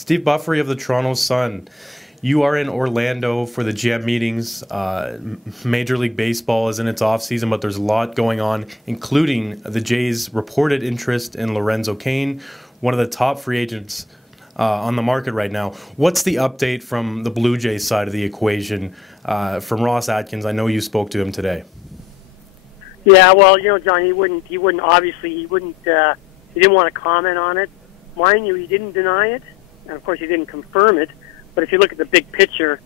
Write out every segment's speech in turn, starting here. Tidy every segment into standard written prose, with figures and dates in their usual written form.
Steve Buffery of the Toronto Sun. You are in Orlando for the GM meetings. Major League Baseball is in its offseason, but there's a lot going on, including the Jays' reported interest in Lorenzo Cain, one of the top free agents on the market right now. What's the update from the Blue Jays side of the equation from Ross Atkins? I know you spoke to him today. Yeah, well, John, he didn't want to comment on it. Mind you, he didn't deny it, and of course he didn't confirm it. But if you look at the big picture,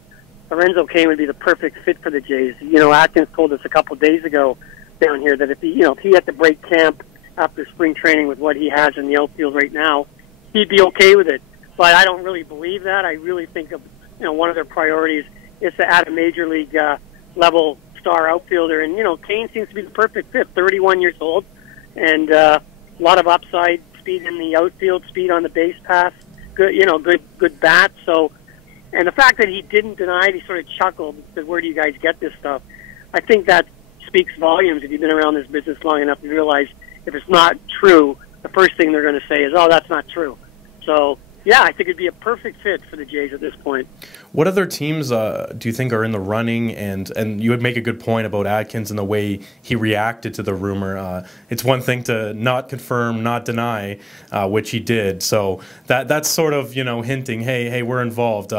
Lorenzo Cain would be the perfect fit for the Jays. Atkins told us a couple of days ago down here that if he had to break camp after spring training with what he has in the outfield right now, he'd be okay with it. But I don't really believe that. I really think one of their priorities is to add a major league level star outfielder, and Cain seems to be the perfect fit. 31 years old, and a lot of upside, speed in the outfield, speed on the base path, good bat. So. And the fact that he didn't deny it, he sort of chuckled, said, "Where do you guys get this stuff?" I think that speaks volumes. If you've been around this business long enough to realize if it's not true, the first thing they're going to say is, "Oh, that's not true." So, yeah, I think it'd be a perfect fit for the Jays at this point. What other teams do you think are in the running? And you would make a good point about Atkins and the way he reacted to the rumor. It's one thing to not confirm, not deny, which he did. So that's sort of hinting, hey, we're involved.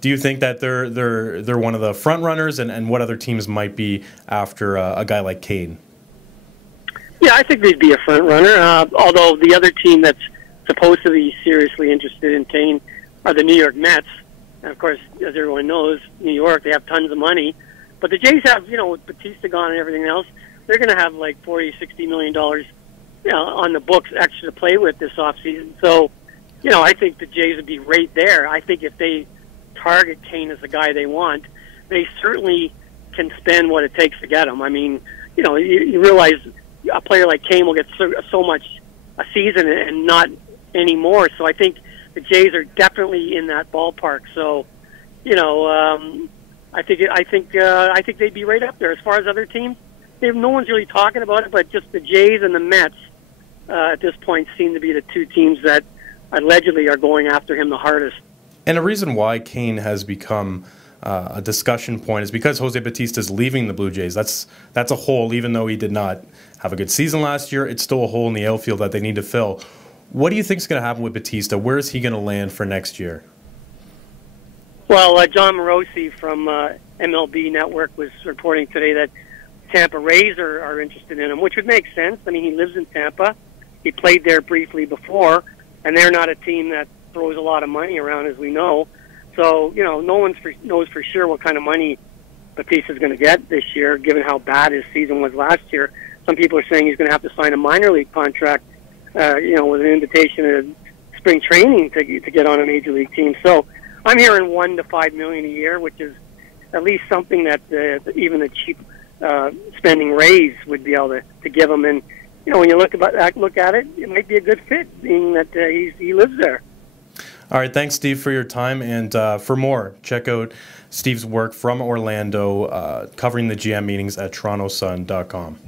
Do you think that they're one of the front runners? And what other teams might be after a guy like Cain? Yeah, I think they'd be a front runner. Although the other team that's supposed to be seriously interested in Cain are the New York Mets. And of course, as everyone knows, New York, they have tons of money. But the Jays have, with Bautista gone and everything else, they're going to have like $40-60 million, on the books extra to play with this offseason. So, I think the Jays would be right there. I think if they target Cain as the guy they want, they certainly can spend what it takes to get him. I mean, you realize a player like Cain will get so much a season and not anymore. So I think the Jays are definitely in that ballpark. So, I think they'd be right up there. As far as other teams, no one's really talking about it, but just the Jays and the Mets at this point seem to be the two teams that allegedly are going after him the hardest. And a reason why Cain has become a discussion point is because Jose Bautista is leaving the Blue Jays. That's a hole. Even though he did not have a good season last year, it's still a hole in the outfield that they need to fill. What do you think is going to happen with Bautista? Where is he going to land for next year? Well, John Morosi from MLB Network was reporting today that Tampa Rays are interested in him, which would make sense. I mean, he lives in Tampa. He played there briefly before, and they're not a team that throws a lot of money around, as we know. So, no one knows for sure what kind of money Bautista's going to get this year, given how bad his season was last year. Some people are saying he's going to have to sign a minor league contract, with an invitation to spring training to get on a major league team. So I'm hearing $1 to $5 million a year, which is at least something that even the cheap spending Rays would be able to give him. And when you look at it, it might be a good fit, being that he lives there. All right, thanks, Steve, for your time. And for more, check out Steve's work from Orlando covering the GM meetings at TorontoSun.com.